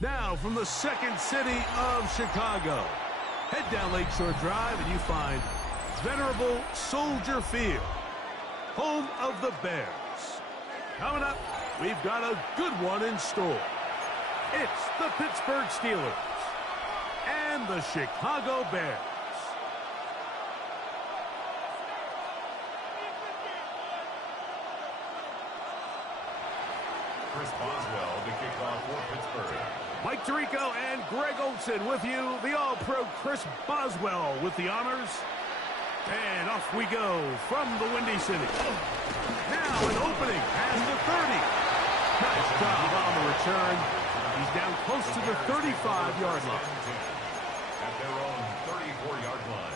Now, from the second city of Chicago, head down Lakeshore Drive and you find venerable Soldier Field, home of the Bears. Coming up, we've got a good one in store. It's the Pittsburgh Steelers and the Chicago Bears. Chris Boswell to kick off for Pittsburgh. Mike Tirico and Greg Olson with you. The All-Pro Chris Boswell with the honors. And off we go from the Windy City. Now an opening as the 30. Nice job on the return. He's down close to the 35-yard line. At their own 34-yard line.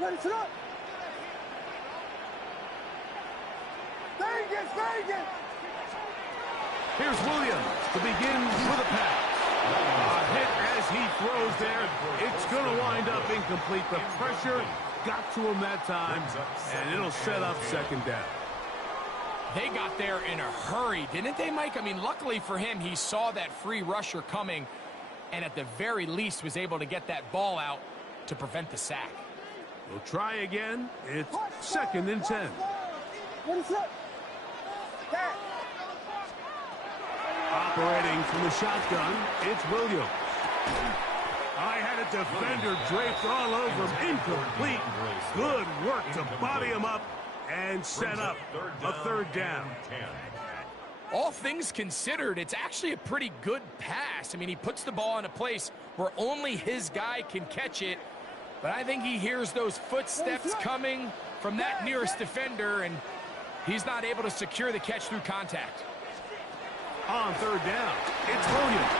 Ready, sit up. Vegas. Here's Williams to begin with a pass. A hit as he throws there. It's going to wind up incomplete. The pressure got to him that time, and it'll set up second down. They got there in a hurry, didn't they, Mike? I mean, luckily for him, he saw that free rusher coming, and at the very least was able to get that ball out to prevent the sack. We'll try again. It's second and 10. Operating from the shotgun, it's Williams. I had a defender draped all over him. Incomplete. Good work to body him up and set up a third down. All things considered, it's actually a pretty good pass. I mean, he puts the ball in a place where only his guy can catch it. But I think he hears those footsteps coming from that nearest defender, and he's not able to secure the catch through contact. On third down, it's Williams.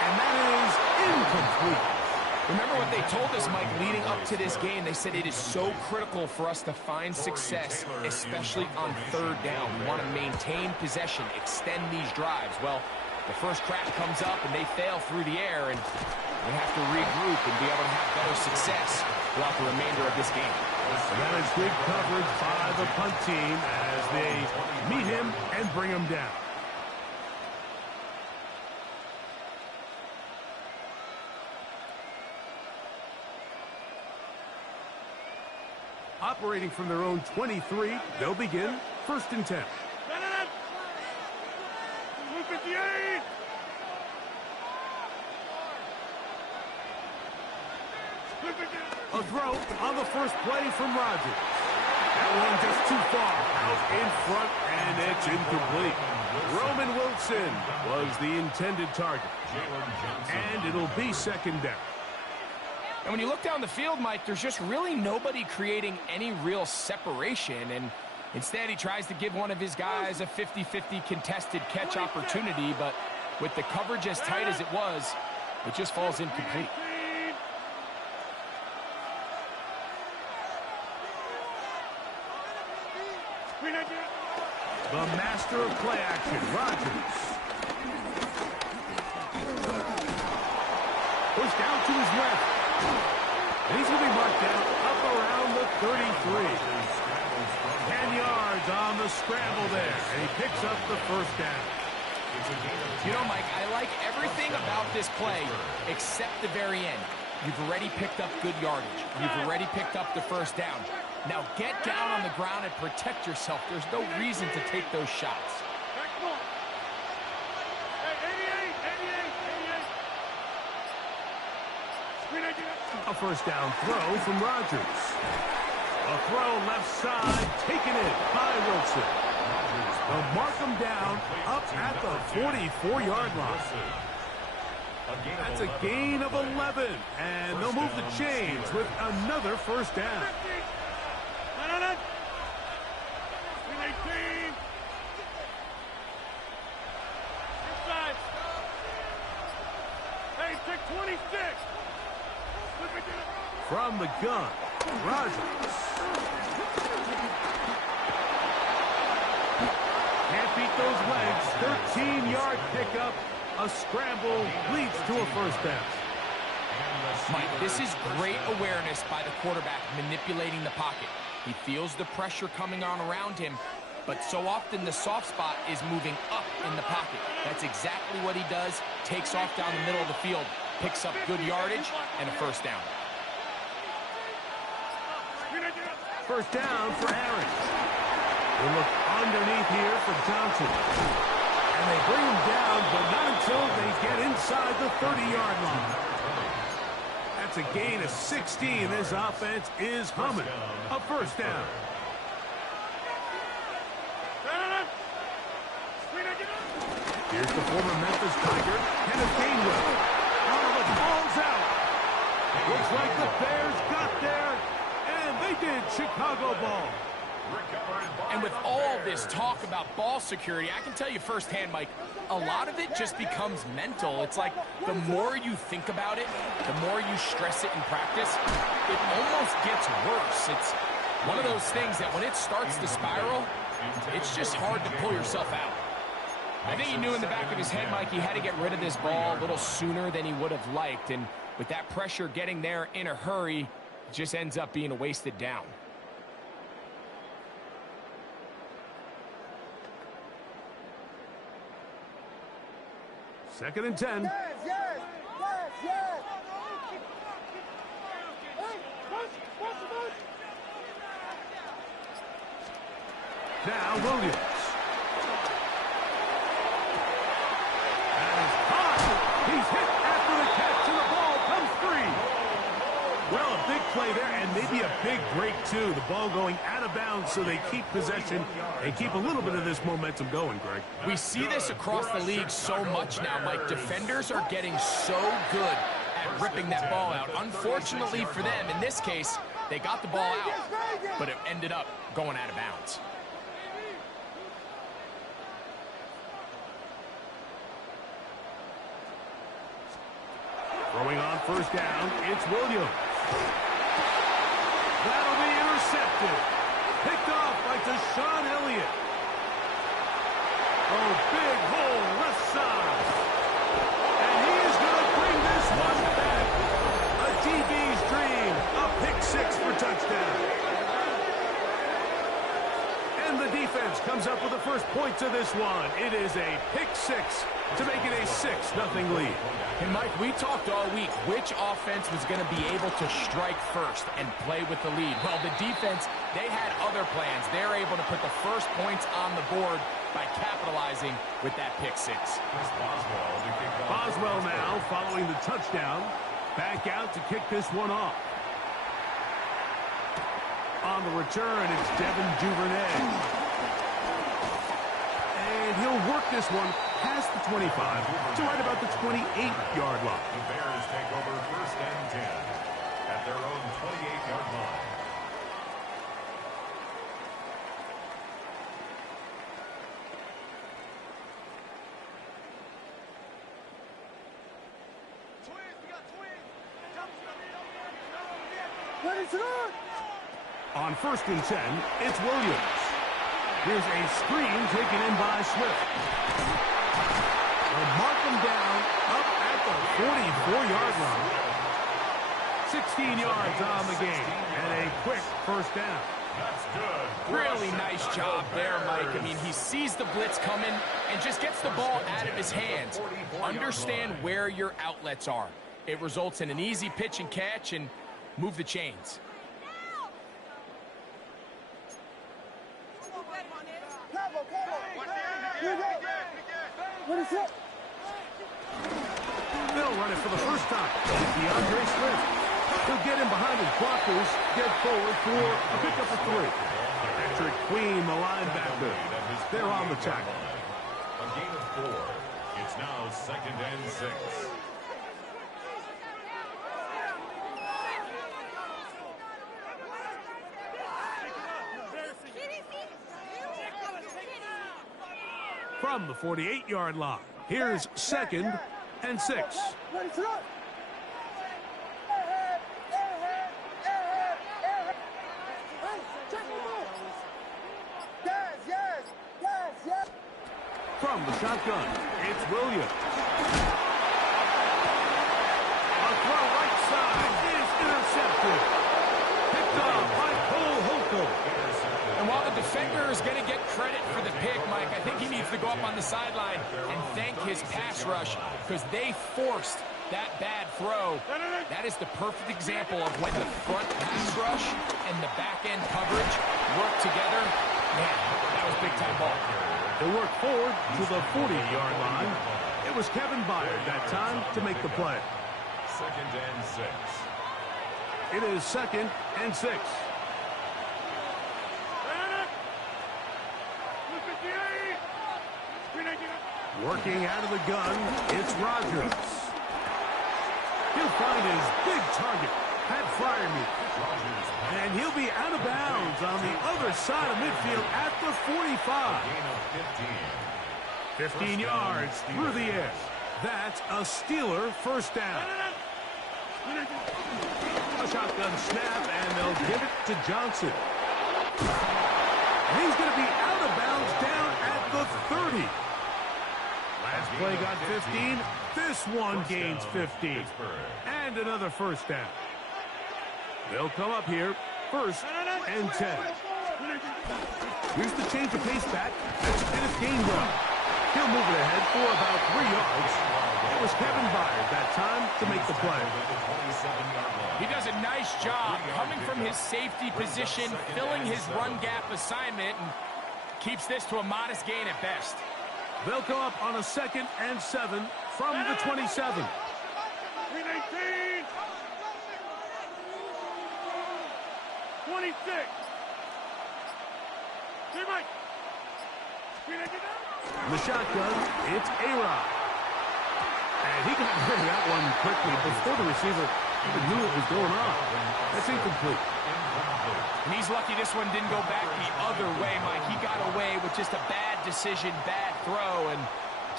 And that is incomplete. Remember what they told us, Mike, leading up to this game. They said it is so critical for us to find success, especially on third down. We want to maintain possession, extend these drives. Well, the first crack comes up, and they fail through the air, and they have to regroup and be able to have better success throughout the remainder of this game. That is good coverage by the punt team as they meet him and bring him down. Operating from their own 23, they'll begin first and 10. A throw on the first play from Rodgers. That one just too far, out in front, and it's incomplete. Roman Wilson was the intended target. And it'll be second down. And when you look down the field, Mike, there's just really nobody creating any real separation. And instead, he tries to give one of his guys a 50-50 contested catch opportunity. But with the coverage as tight as it was, it just falls incomplete. The master of play action, Rodgers. Push down to his left. And he's going to be marked down up around the 33. 10 yards on the scramble there. And he picks up the first down. You know, Mike, I like everything about this play except the very end. You've already picked up good yardage. You've already picked up the first down. Now get down on the ground and protect yourself. There's no reason to take those shots. A first down throw from Rodgers. A throw left side, taken in by Wilson. They'll mark him down up at the 44-yard line. That's a gain of 11, and they'll move the chains with another first down. From the gun, Rodgers. Can't beat those legs. 13-yard pickup. A scramble leads to a first down. Mike, this is great awareness by the quarterback manipulating the pocket. He feels the pressure coming on around him, but so often the soft spot is moving up in the pocket. That's exactly what he does. Takes off down the middle of the field, picks up good yardage, and a first down. First down for Aaron. They look underneath here for Johnson. And they bring him down, but not until they get inside the 30-yard line. That's a gain of 16. This offense is humming. A first down. Here's the former Memphis Tiger, Kenneth Gainwell. Oh, the ball's out. Looks like the Bears got there, and they did. Chicago ball. And with all this talk about ball security, I can tell you firsthand, Mike, a lot of it just becomes mental. It's like the more you think about it, the more you stress it in practice, it almost gets worse. It's one of those things that when it starts to spiral, it's just hard to pull yourself out. I think he knew in the back of his head, Mike, he had to get rid of this ball a little sooner than he would have liked. And with that pressure getting there in a hurry, it just ends up being a wasted down. Second and 10. Yes, yes, yes, yes. Now Williams. That is caught. He's hit after the catch, and the ball comes free. Well, a big play there, and maybe a big break, too. The ball going out of bounds, so they keep possession and keep a little bit of this momentum going, Greg. We see this across the league so much now, Mike. Defenders are getting so good at ripping that ball out. Unfortunately for them, in this case, they got the ball out, but it ended up going out of bounds. Throwing on first down, it's Williams. That'll be intercepted. Picked off by Deshaun Elliott. Oh, big hole left side. And he's going to bring this one back. A DB's dream. A pick six for touchdown. And the defense comes up with the first points of this one. It is a pick six to make it a 6-0 lead. And Mike, we talked all week which offense was going to be able to strike first and play with the lead. Well, the defense, they had other plans. They're able to put the first points on the board by capitalizing with that pick six. Boswell now following the touchdown. Back out to kick this one off. On the return, it's Devin Duvernay. And he'll work this one past the 25 to right about the 28-yard line. The Bears take over first and 10 at their own 28-yard line. On first and 10, it's Williams. Here's a screen taken in by Swift. They'll mark him down up at the 44-yard line. 16 yards on the game and a quick first down. That's good. Really nice job there, Mike. I mean, he sees the blitz coming and just gets the ball out of his hands. Understand where your outlets are. It results in an easy pitch and catch and move the chains. What is it? They'll run it for the first time. DeAndre Swift. He'll get in behind his blockers, get forward for a pickup of 3. Patrick Queen, the linebacker. They're on the tackle. A gain of 4. It's now second and 6. From the 48-yard line, here's second and 6. From the shotgun, it's Williams. A throw right side is intercepted. Picked up by Cole Holcomb. And while the defender is going to get credit for the pick, Mike, I think he needs to go up on the sideline and thank his pass rush because they forced that bad throw. That is the perfect example of when the front pass rush and the back-end coverage work together. Man, that was big-time ball. They work forward to the 40-yard line. It was Kevin Byard that time to make the play. Second and 6. It is second and 6. Working out of the gun, it's Rodgers. He'll find his big target, Pat Fryermuth. And he'll be out of bounds on the other side of midfield at the 45. Gain of 15. 15 yards through the air. That's a Steeler first down. A shotgun snap, and they'll give it to Johnson. And he's going to be out of bounds down at the 30. Last play got 15. This one gains 15. And another first down. They'll come up here, first and 10. Here's the change of pace back. And it's gain 1. He'll move it ahead for about 3 yards. It was Kevin Byard that time to make the play. He does a nice job coming from his safety position, filling his run gap assignment, and keeps this to a modest gain at best. They'll go up on a second and 7 from the 27. 26. The shotgun, it's A-Rod. And he got rid of that one quickly before the receiver even knew what was going on. That's incomplete. And he's lucky this one didn't go back the other way, Mike. He got away with just a bad decision, bad throw, and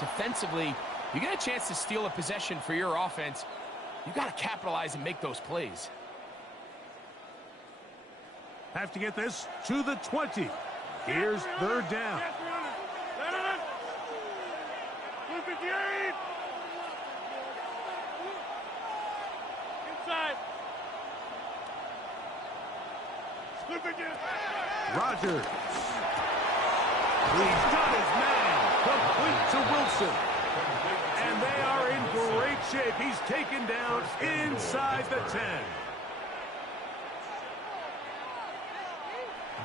defensively, you get a chance to steal a possession for your offense. You got to capitalize and make those plays. Have to get this to the 20. Here's third down. Inside. Rodgers. He's got his man. Complete to Wilson. And they are in great shape. He's taken down inside the 10.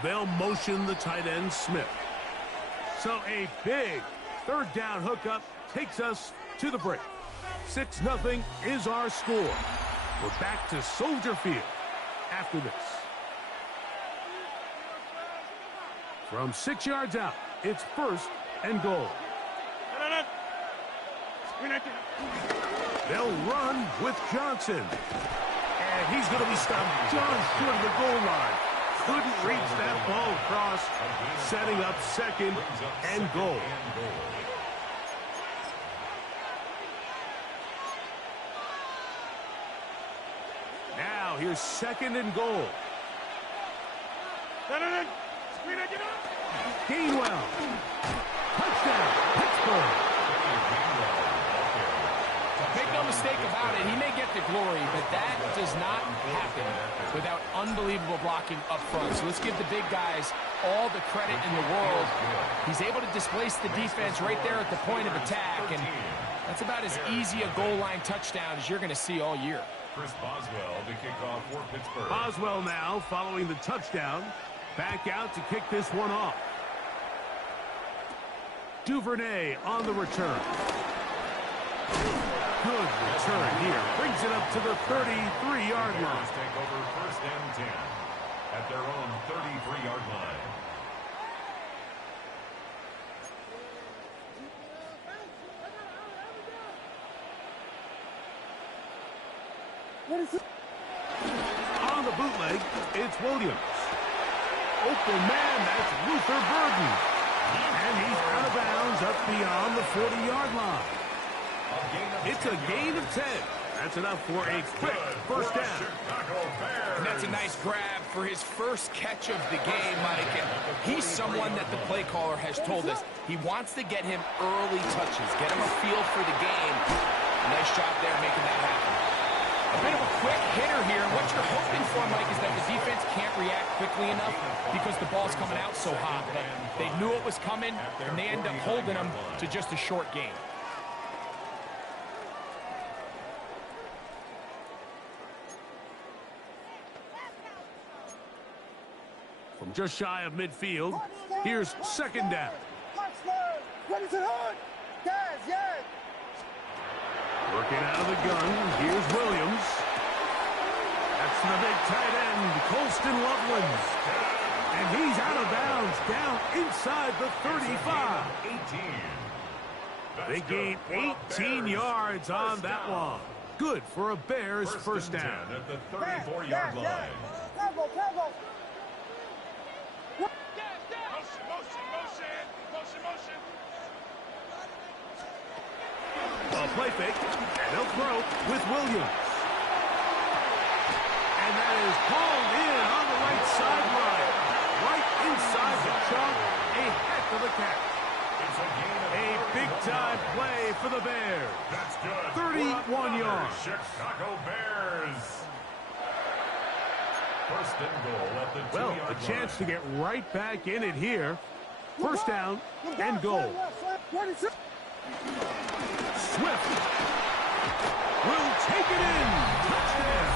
They'll motion the tight end, Smith. So a big third down hookup takes us to the break. 6-0 is our score. We're back to Soldier Field after this. From 6 yards out, it's 1st and goal. They'll run with Johnson. And he's going to be stopped just short of the goal line. Couldn't reach that ball across, setting up 2nd and goal. Now here's 2nd and goal. Gainwell. Touchdown, Pittsburgh. Make no mistake about it, he may get the glory, but that does not happen without unbelievable blocking up front. So let's give the big guys all the credit in the world. He's able to displace the defense right there at the point of attack, and that's about as easy a goal line touchdown as you're going to see all year. Chris Boswell to kick off for Pittsburgh. Boswell now following the touchdown. Back out to kick this one off. Duvernay on the return. Good return here. Brings it up to the 33-yard line. Take over 1st and 10 at their own 33-yard line. What is it? On the bootleg, it's Williams. Open man, that's Luther Burden. And he's out of bounds up beyond the 40-yard line. It's a gain of 10. That's enough for a quick 1st down. And that's a nice grab for his first catch of the game, Mike. And he's someone that the play caller has told us he wants to get him early touches, get him a feel for the game. Nice job there making that happen. A bit of a quick hitter here. What you're hoping for, Mike, is that the defense can't react quickly enough because the ball's coming out so hot. But they knew it was coming, and they end up holding them to just a short game. From just shy of midfield, here's 2nd down. What is it on? Guys, yeah. Working out of the gun, here's Williams. That's the big tight end, Colston Loveland. And he's out of bounds, down inside the 35. 18. They gain 18 yards on that one. Good for a Bears 1st down. At the 34-yard line. Cargo. A play fake, and they'll throw with Williams. And that is hauled in on the right sideline. Right inside the chunk. A heck of a catch. A big-time play for the Bears. That's good. 31 yards. Chicago Bears. 1st and goal at the 2-yard Well, line. a chance to get right back in it here. 1st down and goal. What is it? Swift will take it in. Touchdown.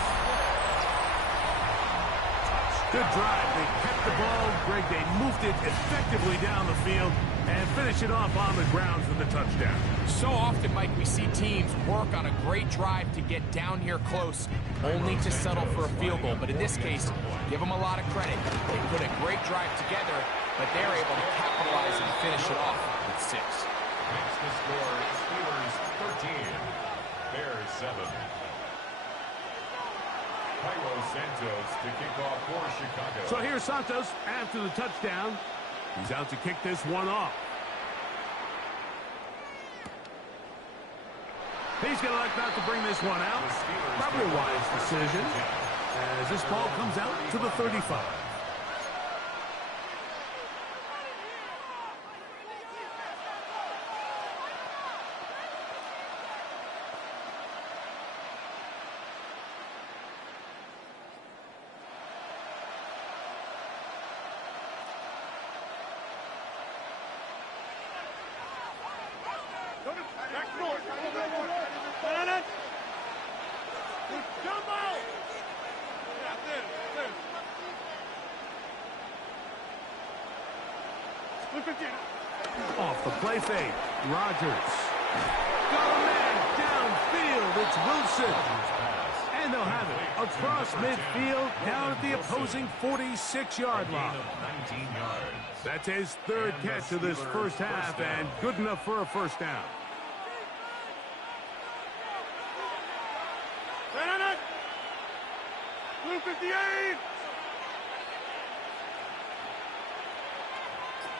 Good drive. They kept the ball. Greg, they moved it effectively down the field and finish it off on the ground for the touchdown. So often, Mike, we see teams work on a great drive to get down here close, only to settle for a field goal. But in this case, give them a lot of credit. They put a great drive together, but they're able to capitalize and finish it off with 6. Makes the score Steelers 13, Bears 7. Cairo Santos to kick off for Chicago. So here's Santos after the touchdown. He's out to kick this one off. He's going to like not to bring this one out. Probably a wise decision as this ball comes out to the 35. Off the play fake, Rodgers. Got a man downfield, it's Wilson. And And they'll have it across midfield down at the opposing 46-yard line. That's his third catch of this first half and good enough for a first down. Blue 58!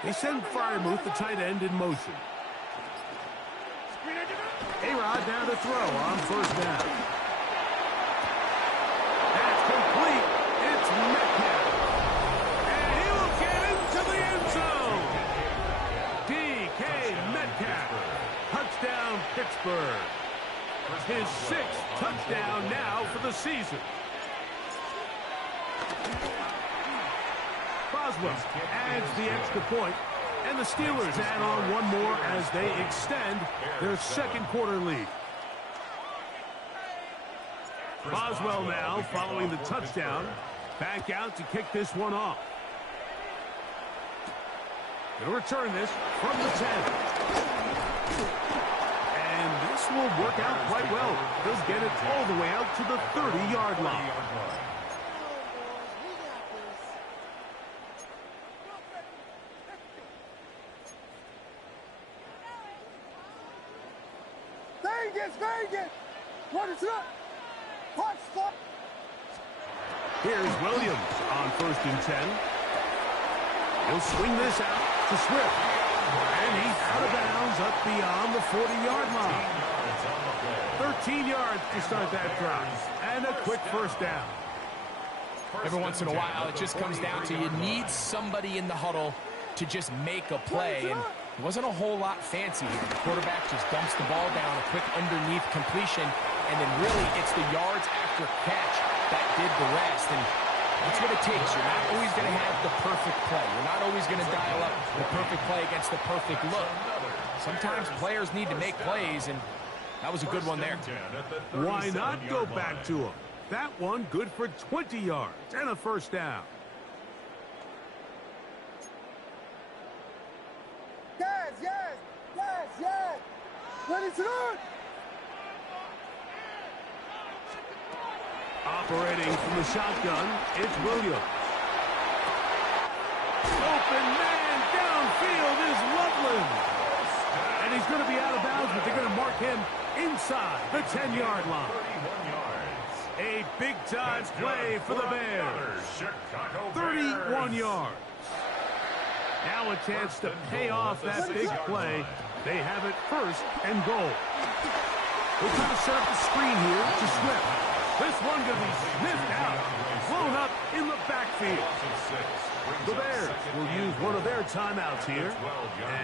They send Fryermuth, the tight end, in motion. A-Rod down to throw on first down. That's complete. It's Metcalf. And he will get into the end zone. DK Metcalf. Touchdown, Pittsburgh. His sixth touchdown now for the season. Boswell adds the extra point, and the Steelers add on one more as they extend their second quarter lead. Boswell now, following the touchdown, back out to kick this one off. Going to return this from the 10. And this will work out quite well. He'll get it all the way out to the 30-yard line. Vegas! What is up? Hot stop! Here's Williams on 1st and 10. He'll swing this out to Swift. And he's out of bounds up beyond the 40-yard line. 13 yards to start that drive. And a quick first down. Every once in a while, it just comes down to you need somebody in the huddle to just make a play. And it wasn't a whole lot fancy here. The quarterback just dumps the ball down, a quick underneath completion, and then really it's the yards after catch that did the rest. And that's what it takes. You're not always going to have the perfect play. You're not always going to dial up the perfect play against the perfect look. Sometimes players need to make plays, and that was a good one there. Why not go back to him? That one good for 20 yards and a first down. Yes! Ready to run! Operating from the shotgun, it's Williams. Open man downfield is Loveland. And he's going to be out of bounds, but they're going to mark him inside the 10-yard line. A big-time play for the Bears. 31 yards. Now a chance to pay off that big play. They have it 1st and goal. We're going to set up the screen here to Swift. This one going to be sniffed out, blown up in the backfield. The Bears will use one of their timeouts here,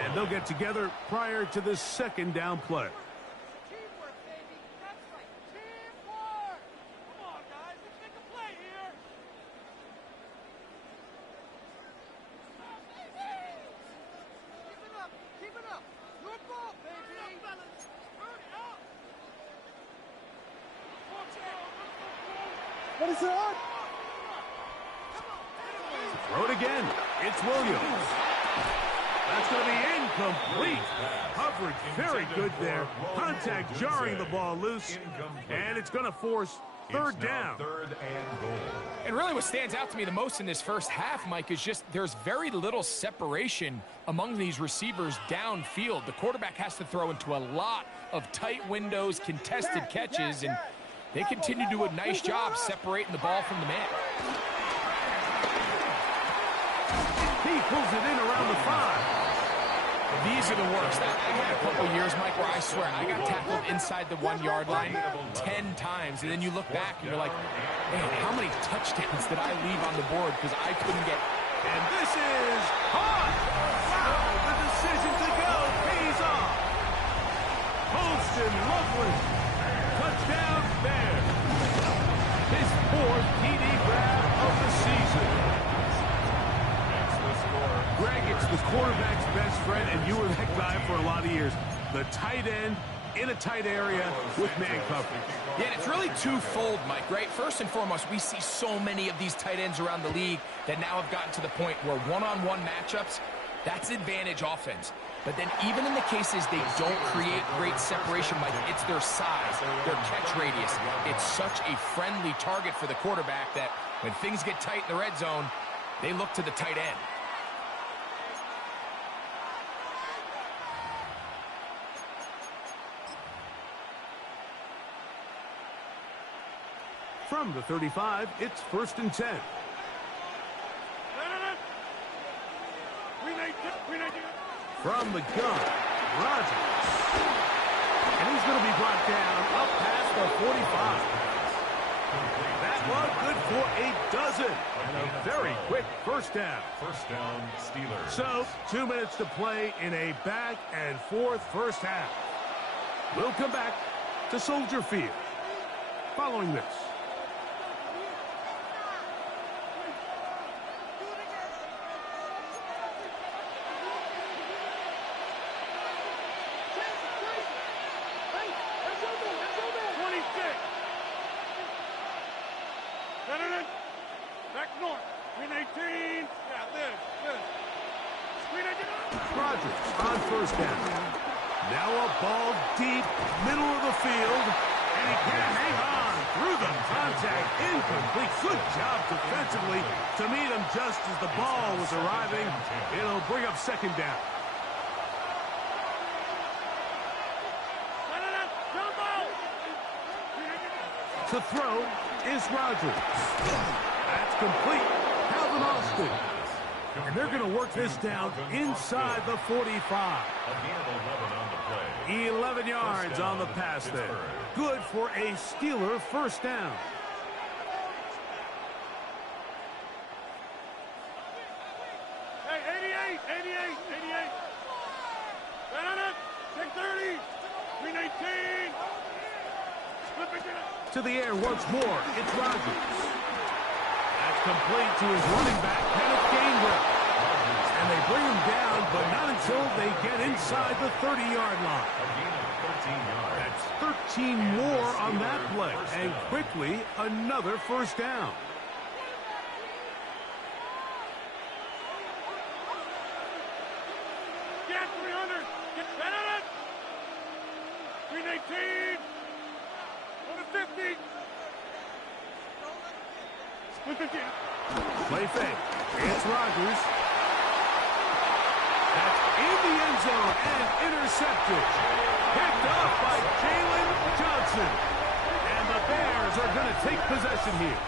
and they'll get together prior to the second down play. What is it on? Throw it again. It's Williams. That's going to be incomplete. Coverage very good there. Contact jarring the ball loose. And it's going to force third down. And really what stands out to me the most in this first half, Mike, is just there's very little separation among these receivers downfield. The quarterback has to throw into a lot of tight windows, contested catches, and they continue to do a nice job separating the ball from the man. He pulls it in around the 5. These are the worst. I had a couple years, Mike, where I swear I got tackled inside the 1-yard line 10 times, and then you look back and you're like, man, how many touchdowns did I leave on the board because I couldn't get... And this is hot! Wow, the decision to go pays off. Holston Loveland. Touchdown, Bears. His 4th TD grab of the season. Greg, it's the quarterback's best friend, and you were that guy for a lot of years. The tight end in a tight area with man coverage. Yeah, and it's really twofold, Mike, right? First and foremost, we see so many of these tight ends around the league that now have gotten to the point where one-on-one matchups, that's advantage offense. But then even in the cases they don't create great separation, Mike, it's their size, their catch radius. It's such a friendly target for the quarterback that when things get tight in the red zone, they look to the tight end. From the 35, it's 1st and 10. From the gun, Rodgers. And he's going to be brought down up past the 45. That one good for a dozen. And a very quick first down. First down, Steelers. So, 2 minutes to play in a back and forth first half. We'll come back to Soldier Field following this. Rodgers on first down. Now a ball deep, middle of the field, and he can't hang on through the contact. Incomplete. Good job defensively to meet him just as the ball was arriving. It'll bring up second down. To throw is Rodgers. That's complete. Calvin Austin. And they're going to work this down inside the 45. 11 yards on the pass there. Good for a Steeler first down. Hey, 88. Take 30. 319. To the air once more. It's Rodgers. That's complete to his running back, Kenneth Gainwell. And they bring him down, but not until they get inside the 30-yard line. That's 13 more on that play. And quickly, another first down. Get 300. Get 319. Go to 50. Play fake. It's Rodgers. That's in the end zone and intercepted. Picked off by Jalen Johnson. And the Bears are going to take possession here.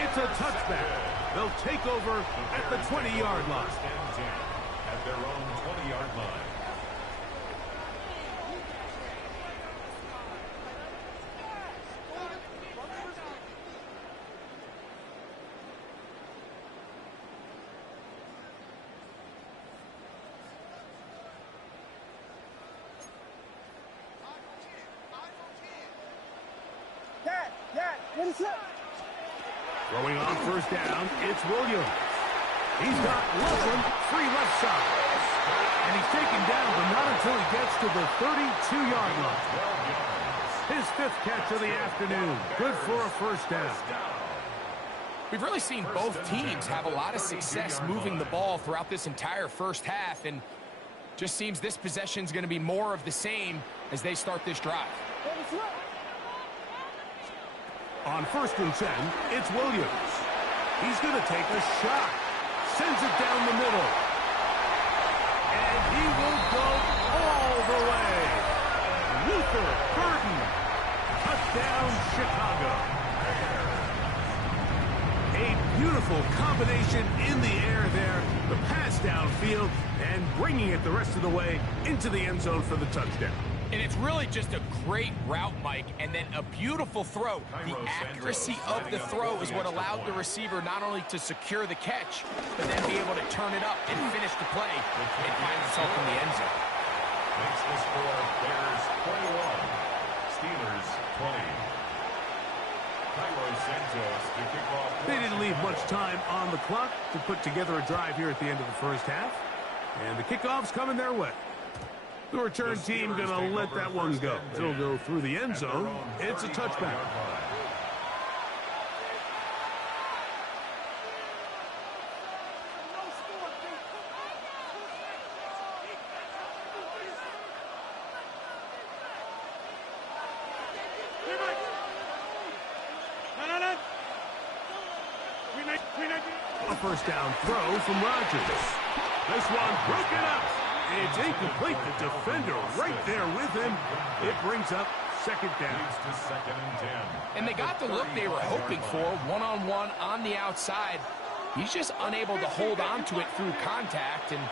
It's a touchback. They'll take over at the 20-yard line. At their own 20-yard line. Throwing on first down, it's Williams. He's got Loveland free left side. And he's taken down, but not until he gets to the 32-yard line. His 5th catch of the afternoon. Good for a first down. We've really seen both teams have a lot of success moving the ball throughout this entire first half, and just seems this possession is going to be more of the same as they start this drive. On 1st and 10, it's Williams. He's going to take a shot. Sends it down the middle. And he will go all the way. Luther Burden. Touchdown, Chicago. A beautiful combination in the air there. The pass downfield and bringing it the rest of the way into the end zone for the touchdown. And it's really just a great route, Mike, and then a beautiful throw. The accuracy of the throw is what allowed the receiver not only to secure the catch, but then be able to turn it up and finish the play and find himself in the end zone. Makes the score Bears 21, Steelers 20. They didn't leave much time on the clock to put together a drive here at the end of the first half. And the kickoff's coming their way. The return team going to let that one go. It'll go through the end zone. It's a touchback. first down throw from Rodgers. This one broken up. It's incomplete. The defender right there with him. It brings up second down. And they got the look they were hoping for, one-on-one on the outside. He's just unable to hold on to it through contact, and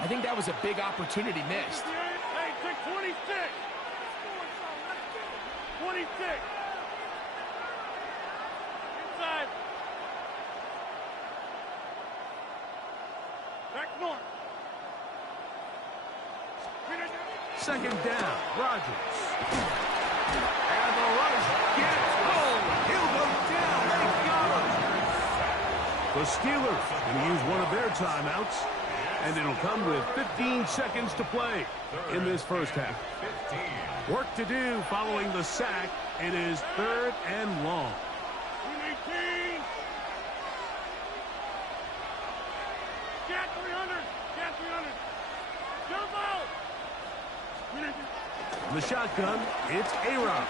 I think that was a big opportunity missed. Hey, 26. 26. Inside. Back north. Second down, Rodgers. And the rush gets home. He'll go down. They got him. The Steelers going to use one of their timeouts, and it'll come with 15 seconds to play in this first half. Work to do following the sack. It is third and long. 18. Get 300. Get 300. Jump out. The shotgun, it's A-Rod.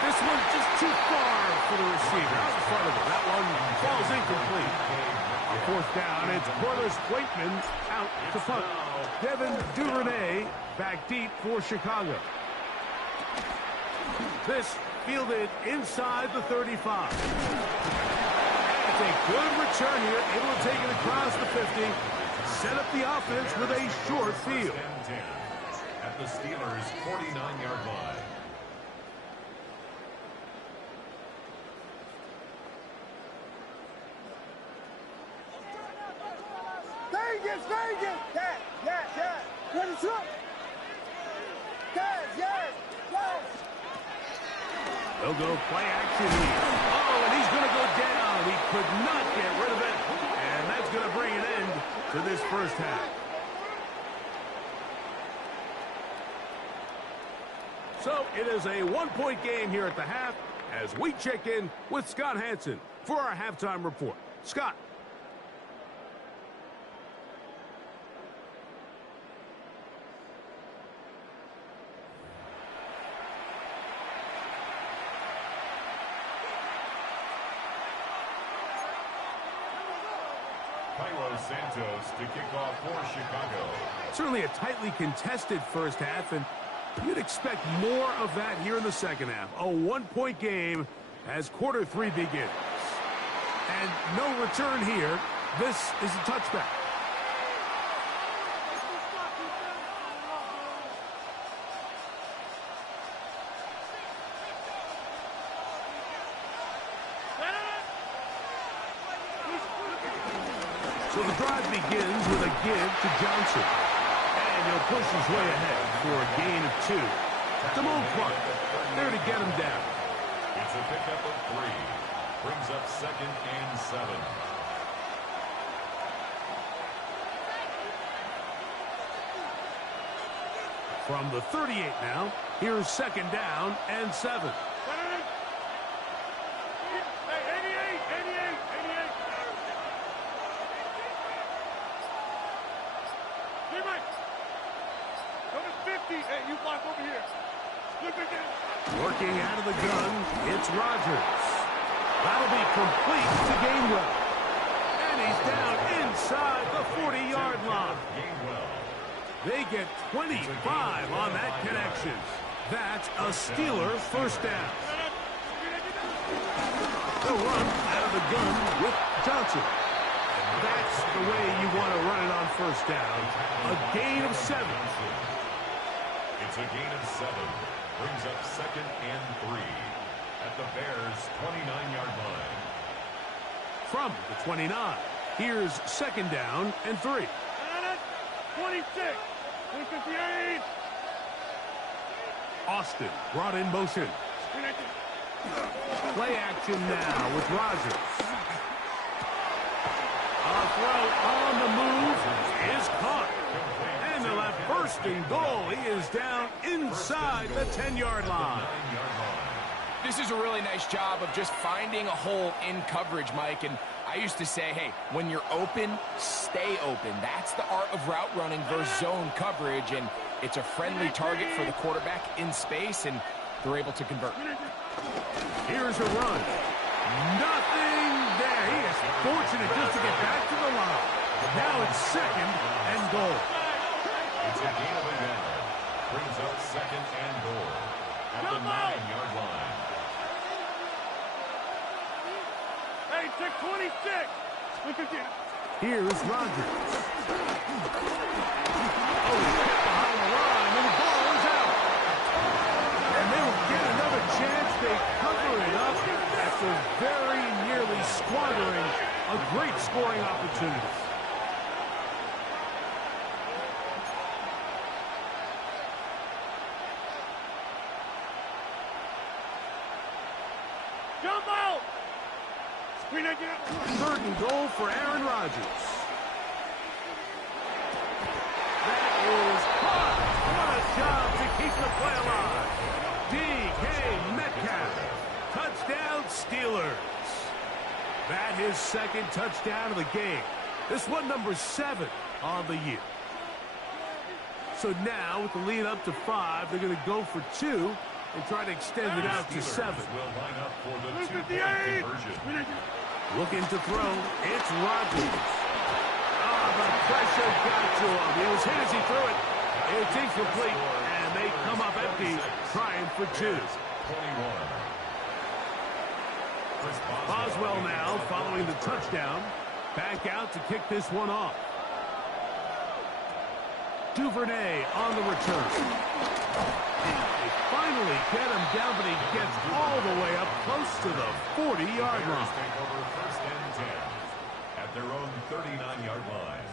This one's just too far for the receiver. Out in front of him. That one falls incomplete. On fourth down, it's Corliss Waitman out to punt. Devin Duvernay back deep for Chicago. This fielded inside the 35. It's a good return here. Able to take it across the 50. Set up the offense with a short field. At the Steelers' 49-yard line. Vegas, Vegas. Yes. Ready to up. Yes. They'll go play action here. Oh, and he's going to go down. He could not get rid of it. And that's going to bring an end to this first half. So it is a one-point game here at the half as we check in with Scott Hansen for our halftime report. Scott. Santos to kick off for Chicago. Certainly a tightly contested first half, and you'd expect more of that here in the second half. A one-point game as quarter three begins. And no return here. This is a touchback. So the drive begins with a give to Johnson. And he'll push his way ahead for a gain of 2. Damone Clark there to get him down. It's a pickup of 3. Brings up second and 7. From the 38 now, here's second down and 7. Hey, you block over here. Working out of the gun, it's Rodgers. That'll be complete to Gainwell. And he's down inside the 40-yard line. They get 25 on that connection. That's a Steeler first down. They'll run out of the gun with Johnson. That's the way you want to run it on first down. A gain of 7. It's a gain of 7. Brings up second and 3 at the Bears' 29-yard line. From the 29, here's second down and 3. 26. 158. Austin brought in motion. Play action now with Rodgers. A throw on the move is caught. And they'll have first and goal. He is down inside the 10-yard line. This is a really nice job of just finding a hole in coverage, Mike. And I used to say, hey, when you're open, stay open. That's the art of route running versus zone coverage. And it's a friendly target for the quarterback in space, and they're able to convert. Here's a run. Nothing there. He fortunate just to get back to the line. Now it's second and goal. It's a gain of 11. Brings up second and goal at the 9-yard line. Hey, 626. Look at you. Here's Rodgers. Oh, behind the line, and the ball is out. And they will get another chance. They cover it up after very nearly squandering a great scoring opportunity. Jump out. Screen again. Third and goal for Aaron Rodgers. That is caught. What a job to keep the play alive. D.K. Metcalf. Touchdown Steelers. That his second touchdown of the game. This one number 7 on the year. So now with the lead up to 5, they're going to go for 2 and try to extend it out to 7. Will line up for the 2-point conversion. Looking to throw. It's Rodgers. The pressure got to him. He was hit as he threw it. It's incomplete, and they come up empty, trying for 2. Boswell now following the touchdown. Back out to kick this one off. Duvernay on the return. They finally get him down, but he gets all the way up close to the 40-yard line. Take over first and 10 at their own 39-yard line.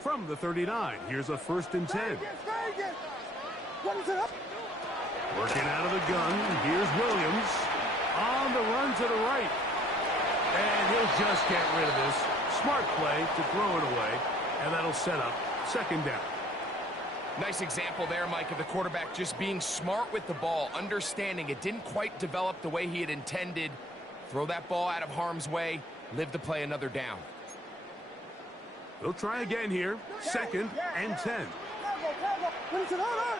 From the 39, here's a first and 10. What is it up? Working out of the gun, here's Williams on the run to the right. And he'll just get rid of this. Smart play to throw it away, and that'll set up second down. Nice example there, Mike, of the quarterback just being smart with the ball, understanding it didn't quite develop the way he had intended. Throw that ball out of harm's way, live to play another down. They'll try again here, second and 10. What is it on?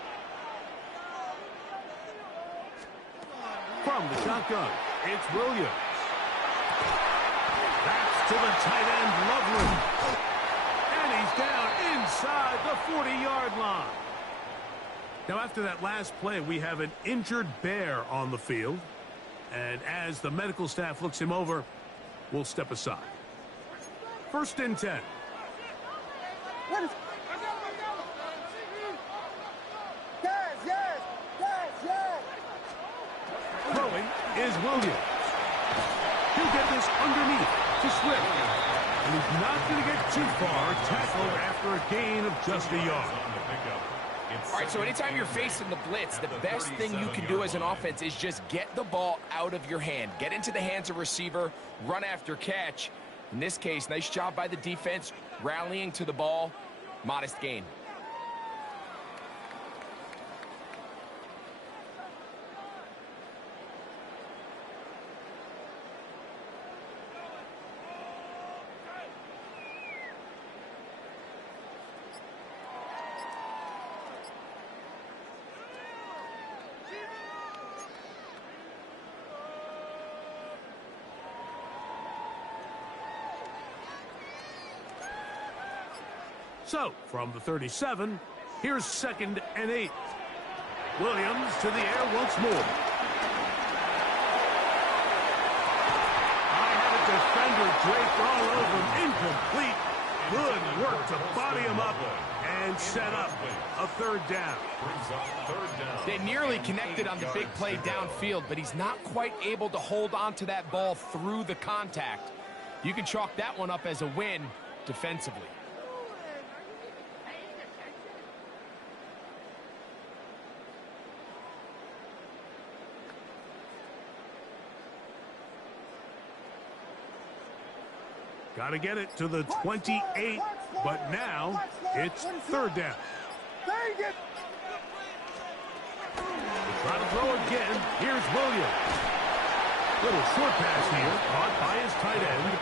From the shotgun, it's Williams. That's to the tight end, Loveland. And he's down inside the 40-yard line. Now, after that last play, we have an injured Bear on the field. And as the medical staff looks him over, we'll step aside. First and 10. What is... Yes. Throwing is Williams. He'll get this underneath to Swift. And he's not going to get too far, tackled after a gain of just a yard. All right, so anytime you're facing the blitz, the best thing you can do as an offense is just get the ball out of your hand. Get into the hands of receiver, run after catch. In this case, nice job by the defense, rallying to the ball, modest gain. So, from the 37, here's second and 8. Williams to the air once more. I had a defender draped all over him. Incomplete. Good work to body him up and set up a third down. They nearly connected on the big play downfield, but he's not quite able to hold on to that ball through the contact. You can chalk that one up as a win defensively. Got to get it to the 28, but now it's third down. Dang it! Try to throw again. Here's Williams. Little short pass here, caught by his tight end.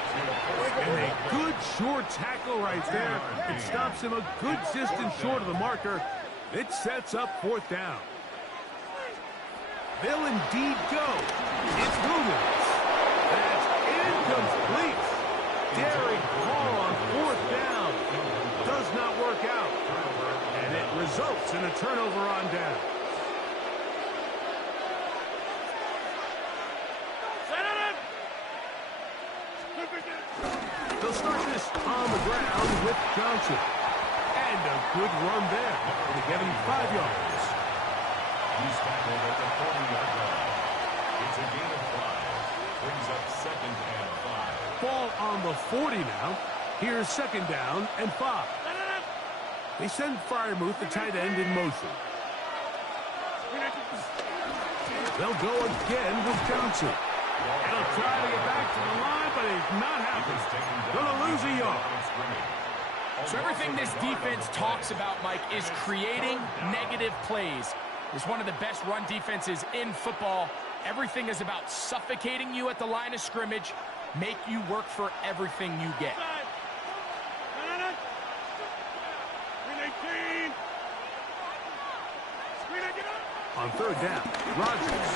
And a good short tackle right there. It stops him a good distance short of the marker. It sets up fourth down. They'll indeed go. It's Williams. That's incomplete. Daring call on fourth down. Does not work out. And it results in a turnover on down. They'll start this on the ground with Johnson. And a good run there to get him 5 yards. He's tackled at the 40-yard line. It's a gain of 5. Brings up 2nd and 5. Ball on the 40 now. Here's 2nd down and 5. They send Freiermuth, the tight end, in motion. They'll go again with Johnson. He'll try to get back to the line, but he's not happy. Gonna lose a yard. So everything this defense talks about, Mike, is creating negative plays. It's one of the best run defenses in football. Everything is about suffocating you at the line of scrimmage, make you work for everything you get. On 3rd down, Rodgers.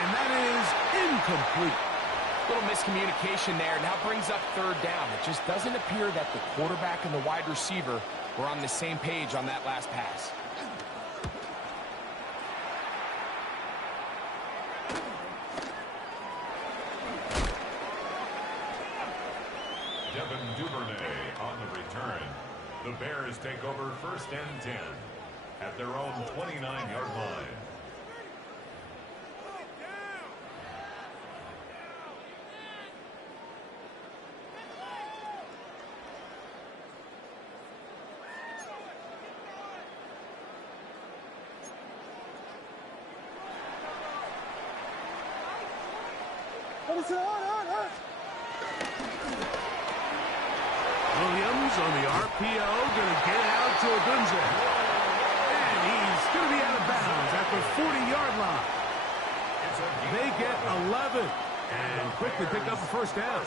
And that is incomplete. Little miscommunication there. Now brings up 3rd down. It just doesn't appear that the quarterback and the wide receiver were on the same page on that last pass. Devin Duvernay on the return. The Bears take over 1st and 10 at their own 29-yard line. Williams on the RPO, going to get out to Agunze. And he's going to be out of bounds at the 40-yard line. They get 11 and quickly pick up a 1st down.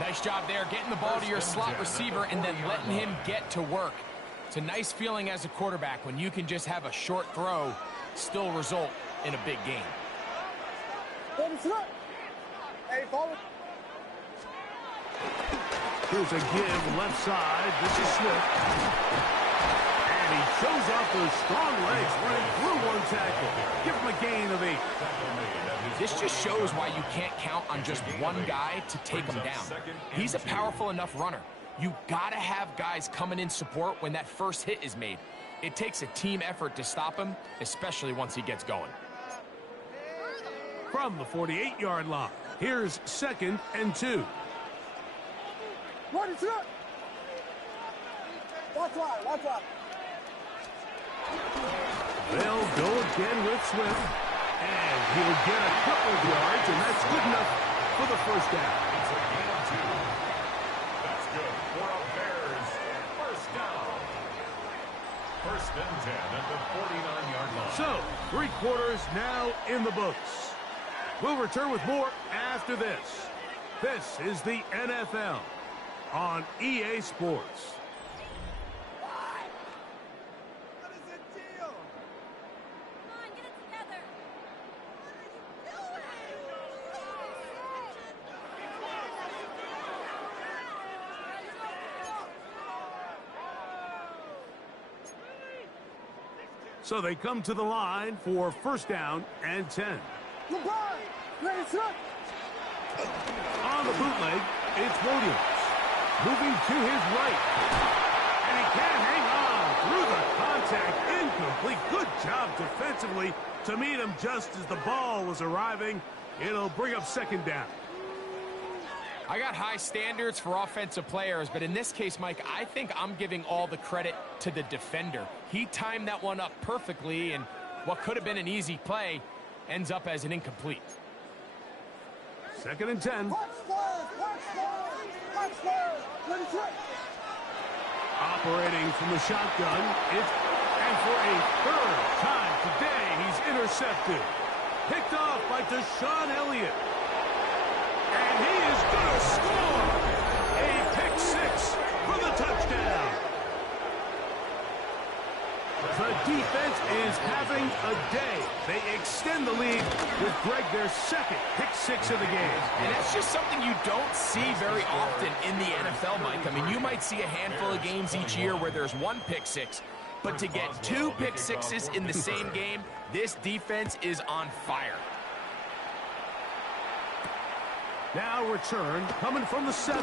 Nice job there, getting the ball to your slot receiver and then letting him get to work. It's a nice feeling as a quarterback when you can just have a short throw still result in a big game. Hey, forward. Here's a give left side. This is Swift. And he shows off those strong legs running through one tackle. Give him a gain of 8. This just shows why you can't count on just one guy to take him down. He's a powerful enough runner. You gotta have guys coming in support when that first hit is made. It takes a team effort to stop him, especially once he gets going. From the 48-yard line, here's 2nd and 2. Watch out. They'll go again with Swift. And he'll get a couple of yards, and that's good enough for the 1st down. It's a gain of 2. That's good for a Bears 1st down. 1st and 10 at the 49-yard line. So, 3 quarters now in the books. We'll return with more after this. This is the NFL on EA Sports. What is the deal? Come on, get it together. So they come to the line for 1st down and 10. LeBron, ready, set. On the bootleg, it's Williams. Moving to his right. And he can't hang on through the contact. Incomplete. Good job defensively to meet him just as the ball was arriving. It'll bring up 2nd down. I got high standards for offensive players, but in this case, Mike, I think I'm giving all the credit to the defender. He timed that one up perfectly, and what could have been an easy play ends up as an incomplete. 2nd and 10. Operating from the shotgun, and for a 3rd time today, he's intercepted. Picked off by Deshaun Elliott. And he is going to score a pick 6 for the touchdown. The defense is having a day. They extend the lead with Greg their second pick six of the game. And that's just something you don't see very often in the NFL, Mike. I mean, you might see a handful of games each year where there's one pick six, but to get two pick sixes in the same game, this defense is on fire. Now return coming from the 7.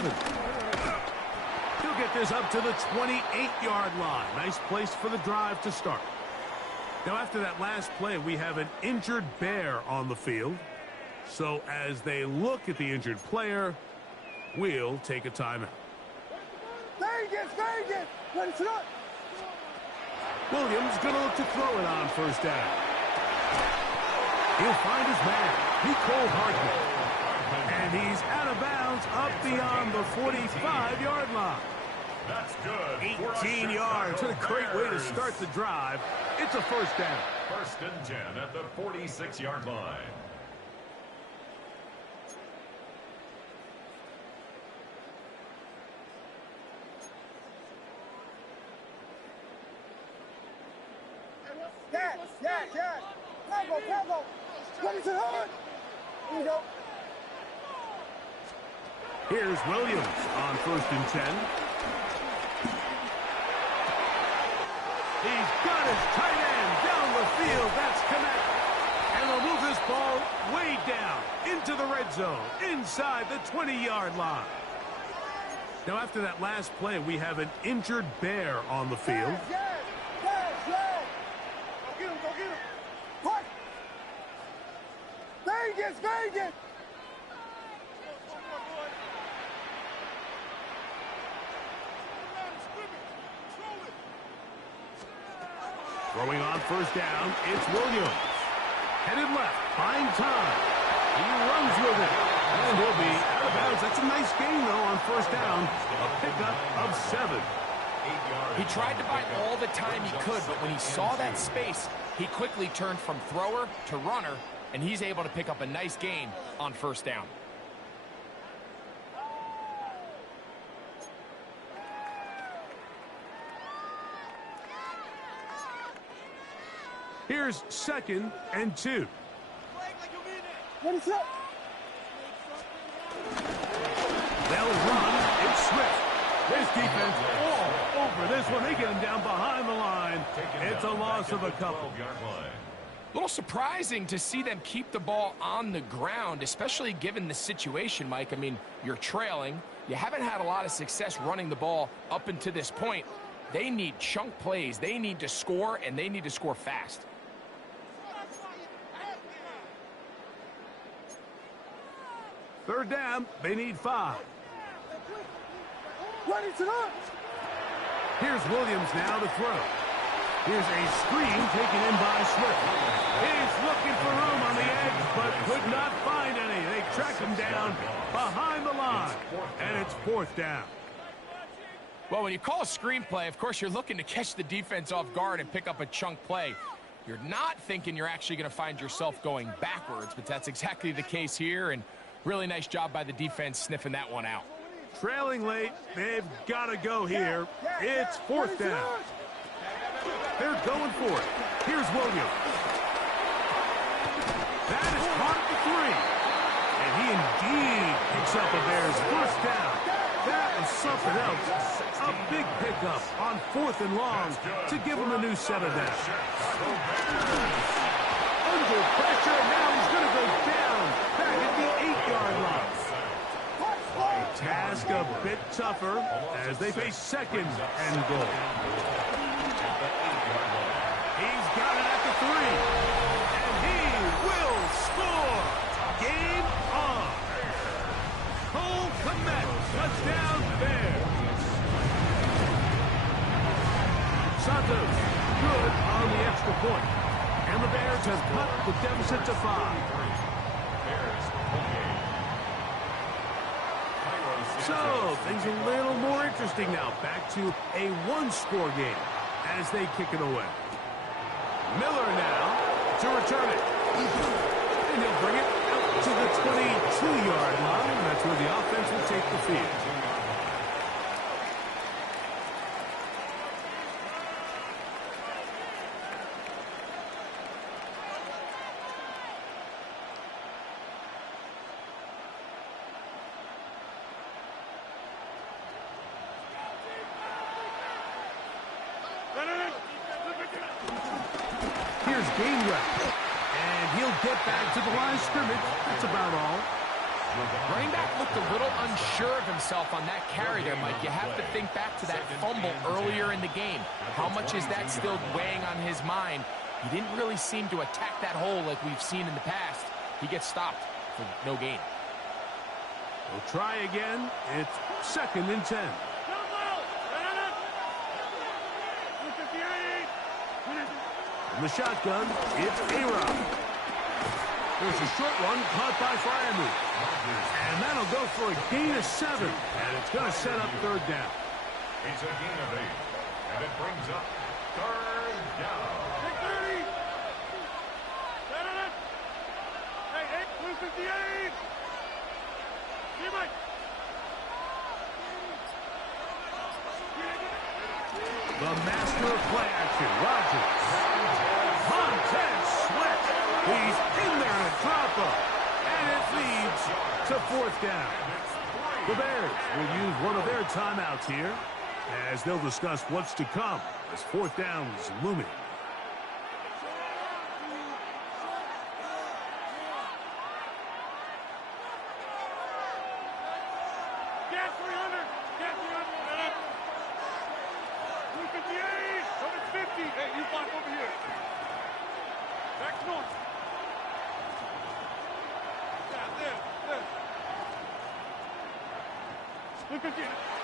He'll get this up to the 28-yard line. Nice place for the drive to start. Now, after that last play, we have an injured Bear on the field. So as they look at the injured player, we'll take a timeout. Vegas, Vegas! Ready to run! Williams going to look to throw it on first down. He'll find his man. He Cole Hardman. And he's out of bounds up beyond the 45-yard line. That's good. 18 yards. What a great way to start the drive. It's a first down. First and 10 at the 46-yard line. Yes. Tango. Ready to run! Here we go. Here's Williams on first and 10. He's got his tight end down the field. That's Kmet. And they'll move this ball way down into the red zone, inside the 20-yard line. Now, after that last play, we have an injured Bear on the field. Yes. Go get him. Push! Vegas! Throwing on first down, it's Williams. Headed left, buying time. He runs with it. And he'll be out of bounds. That's a nice gain, though, on first down. A pickup of 7. He tried to buy all the time he could, but when he saw that space, he quickly turned from thrower to runner, and he's able to pick up a nice gain on first down. Here's second and 2. Ready to run! They'll run. It's Swift. This defense all over this one. They get him down behind the line. It's a loss of a couple. A little surprising to see them keep the ball on the ground, especially given the situation, Mike. I mean, you're trailing. You haven't had a lot of success running the ball up until this point. They need chunk plays. They need to score, and they need to score fast. Third down, they need 5. Ready to run! Here's Williams now to throw. Here's a screen taken in by Swift. He's looking for room on the edge, but could not find any. They track him down behind the line, and it's fourth down. Well, when you call a screenplay, of course, you're looking to catch the defense off guard and pick up a chunk play. You're not thinking you're actually going to find yourself going backwards, but that's exactly the case here, and really nice job by the defense sniffing that one out. Trailing late, they've got to go here. It's fourth down. They're going for it. Here's Williams. That is caught at the 3. And he indeed picks up a Bears first down. That is something else. A big pickup on 4th and long to give him a new set of downs. Under pressure, now he's going to go down back at the 8-yard line. Task a bit tougher as they face second and goal. He's got it at the 3. And he will score. Game on. Cole Kmet, touchdown Bears. Santos, good on the extra point. And the Bears have cut the deficit to 5. So, things a little more interesting now. Back to a one-score game as they kick it away. Miller now to return it. And he'll bring it out to the 22-yard line. That's where the offense will take the field. gain rep. And he'll get back to the line of scrimmage. That's about all. Running back looked a little unsure of himself on that carry there, Mike. You have to think back to that fumble earlier in the game. How much is that still weighing on his mind? He didn't really seem to attack that hole like we've seen in the past. He gets stopped for no gain. We'll try again. It's 2nd and 10. From the shotgun, it's A-Rob. There's a short one caught by Fryermuth. And that'll go for a gain of 7. And it's going to set up 3rd down. It's a gain of 8. And it brings up 3rd down. Hey, 258. The master of play action, Rodgers. Montez Sweat. He's in there to drop up. And it leads to 4th down. The Bears will use one of their timeouts here as they'll discuss what's to come as 4th down is looming.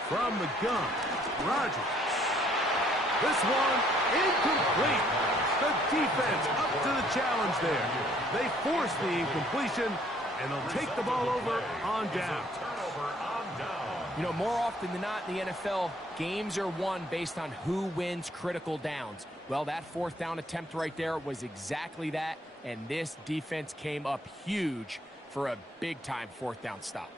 From the gun, Rodgers. This one incomplete. The defense up to the challenge there. They force the incompletion, and they'll take the ball over on down. You know, more often than not in the NFL, games are won based on who wins critical downs. Well, that 4th down attempt right there was exactly that, and this defense came up huge for a big-time 4th down stop.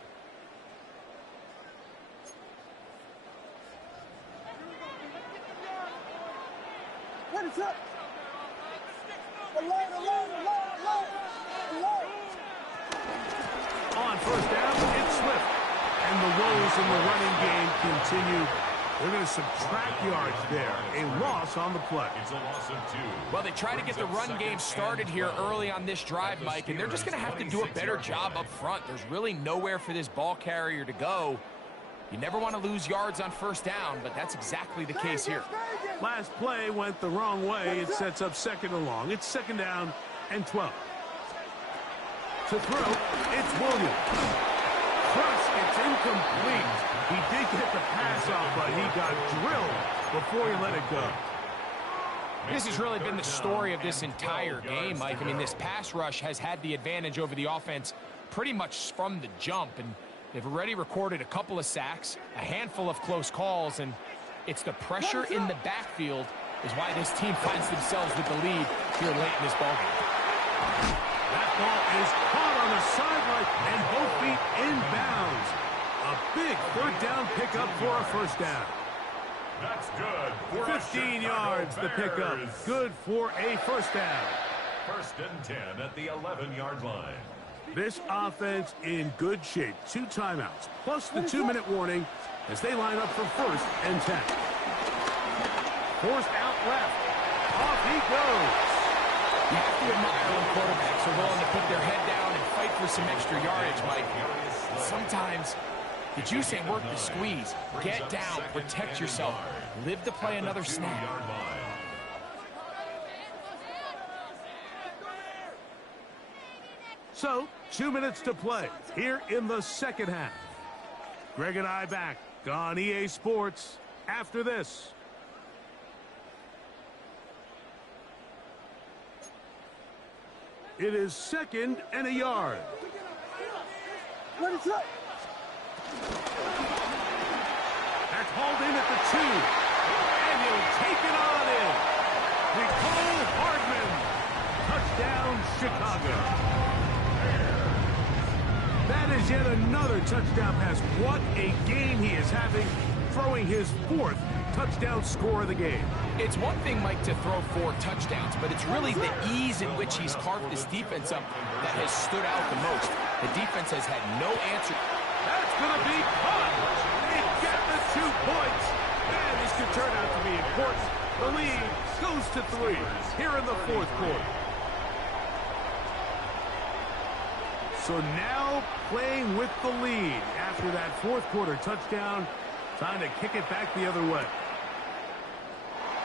On 1st down, it's Swift. And the woes in the running game continue. They're going to subtract yards there. A loss on the play. It's a loss of 2. Well, they try to get the run game started here early on this drive, Mike, and they're just going to have to do a better job up front. There's really nowhere for this ball carrier to go. You never want to lose yards on 1st down, but that's exactly the case here. Last play went the wrong way. It sets up 2nd and long. It's 2nd down and 12. To throw, it's Williams. Crush, it's incomplete. He did get the pass off, but he got drilled before he let it go. This has really been the story of this entire game, Mike. I mean, this pass rush has had the advantage over the offense pretty much from the jump, and they've already recorded a couple of sacks, a handful of close calls, and it's the pressure in the backfield is why this team finds themselves with the lead here late in this ballgame. That ball is caught on the sideline and both feet inbounds. A big 3rd down pickup for a 1st down. That's good. 15 yards the pickup. Good for a 1st down. 1st and 10 at the 11-yard line. This offense in good shape. 2 timeouts, plus the 2-minute warning as they line up for 1st and 10. Forced out left. Off he goes. You have to admire when quarterbacks are willing to put their head down and fight for some extra yardage, Mike. Sometimes the juice ain't worth the squeeze. Get down, protect yourself, live to play another snap. So, 2 minutes to play here in the 2nd half. Greg and I back on EA Sports after this. It is 2nd and a yard. That's hauled in at the 2. And he'll take it on in. Nicole Hardman. Touchdown, Chicago. That is yet another touchdown pass. What a game he is having, throwing his 4th touchdown score of the game. It's one thing, Mike, to throw 4 touchdowns, but it's really the ease in which he's carved this defense up that has stood out the most. The defense has had no answer. That's going to be caught. They get the 2 points. And this could turn out to be important. The lead goes to 3 here in the 4th quarter. So now playing with the lead after that fourth quarter touchdown, trying to kick it back the other way.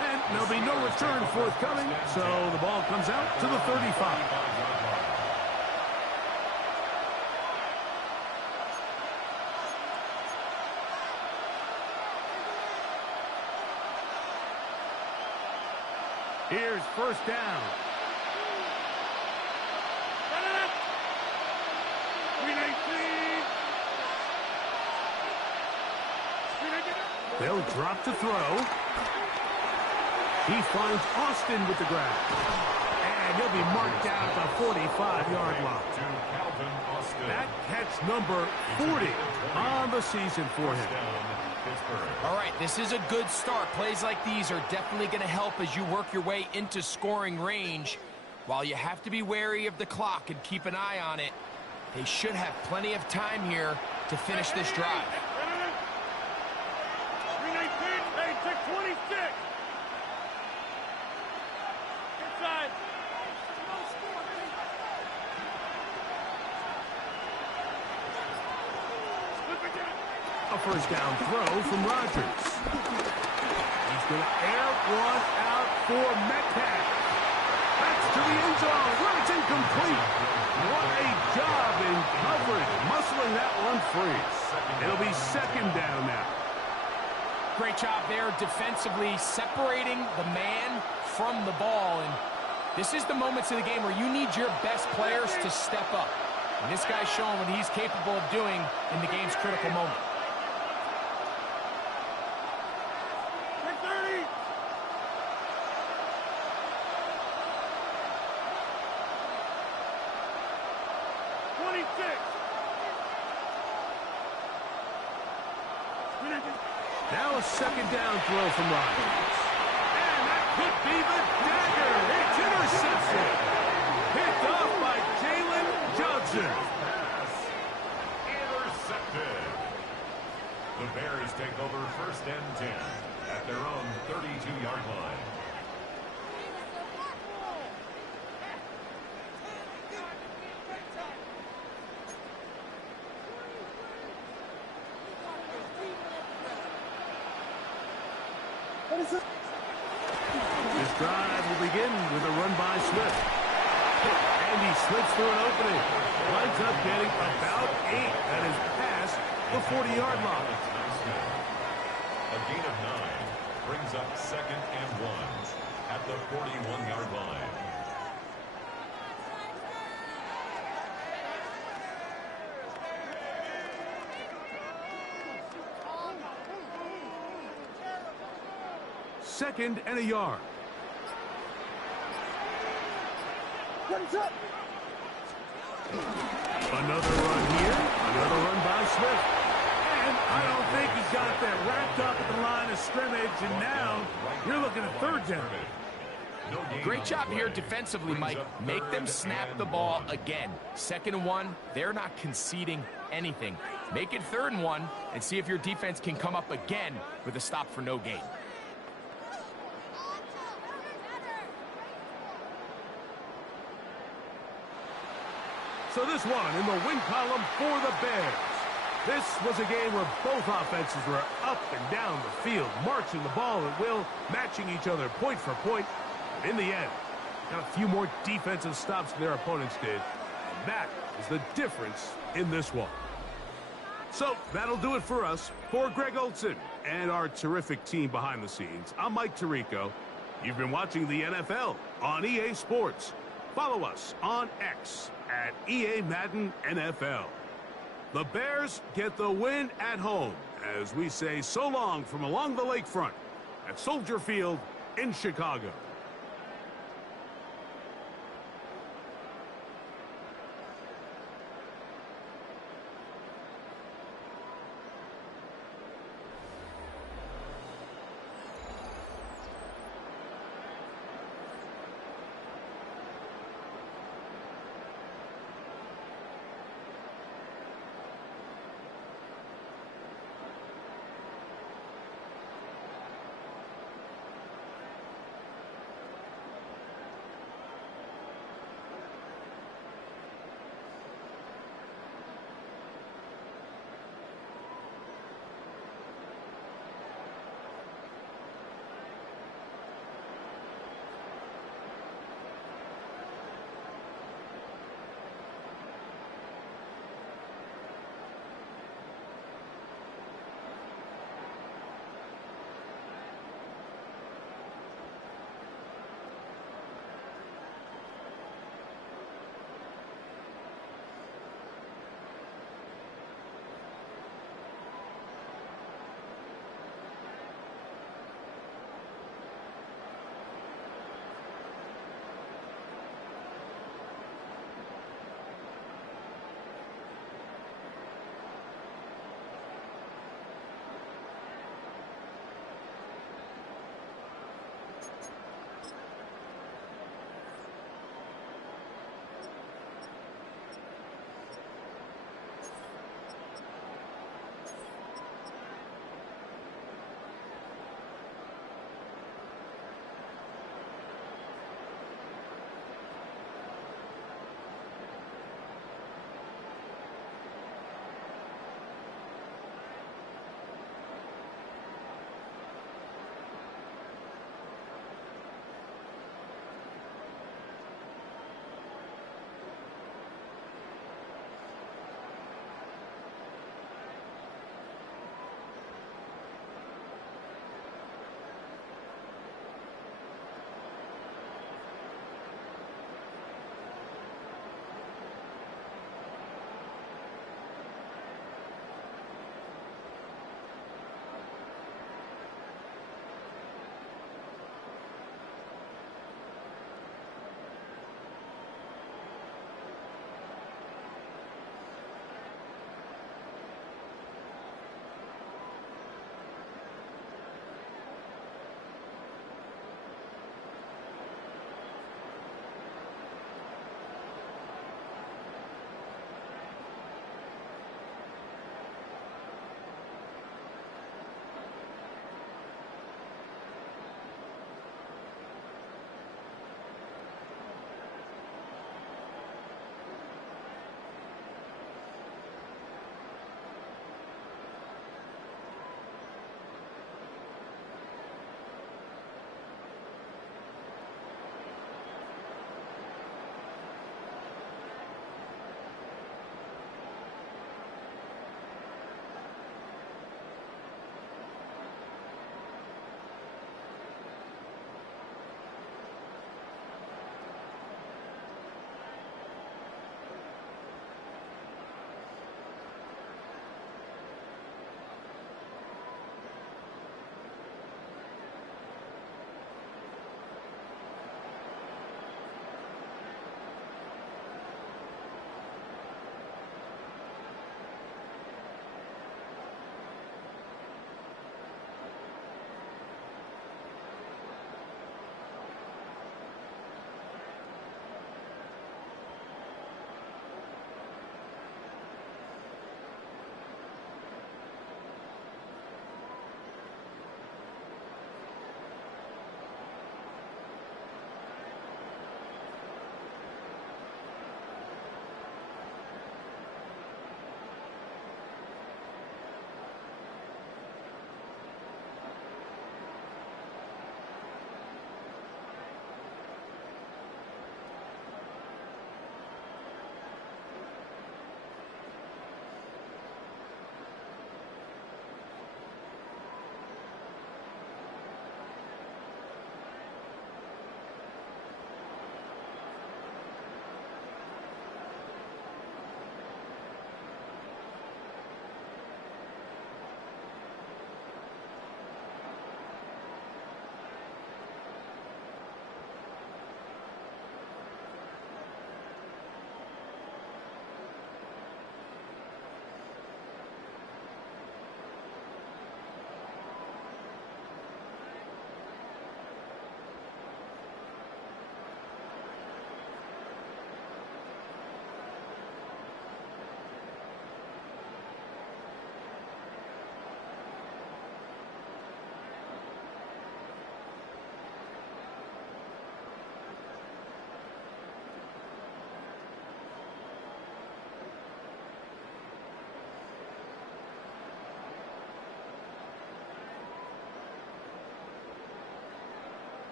And there'll be no return forthcoming, so the ball comes out to the 35. Here's first down. They'll drop to throw. He finds Austin with the grab. And he'll be marked down at the 45-yard line. That catch number 40 on the season for him. All right, this is a good start. Plays like these are definitely going to help as you work your way into scoring range. While you have to be wary of the clock and keep an eye on it, they should have plenty of time here to finish this drive. 26. Inside. A first down throw from Rodgers. He's going to air one out for Metcalf. That's to the end zone where it's incomplete. What a job in coverage, muscling that one free. It'll be second down now. Great job there defensively, separating the man from the ball. And this is the moments of the game where you need your best players to step up. And this guy's showing what he's capable of doing in the game's critical moment. 30. Now a second down throw from Rodgers. And that could be the dagger. It's intercepted. Picked off by Jalen Johnson. Intercepted. The Bears take over first and 10 at their own 32-yard line. This drive will begin with a run by Swift. And he slips through an opening. Winds up getting about 8. That is past the 40-yard line. A gain of 9 brings up second and 1 at the 41-yard line. Second and a yard. Another run here. Another run by Swift. And I don't think he got that wrapped up at the line of scrimmage. And now you're looking at third down. Great job here defensively, Mike. Make them snap the ball again. Second and 1, they're not conceding anything. Make it third and 1 and see if your defense can come up again with a stop for no gain. So this one in the win column for the Bears. This was a game where both offenses were up and down the field, marching the ball at will, matching each other point for point. And in the end, got a few more defensive stops than their opponents did. And that is the difference in this one. So that'll do it for us. For Greg Olson and our terrific team behind the scenes, I'm Mike Tirico. You've been watching the NFL on EA Sports. Follow us on X at EA Madden NFL. The Bears get the win at home as we say so long from along the lakefront at Soldier Field in Chicago.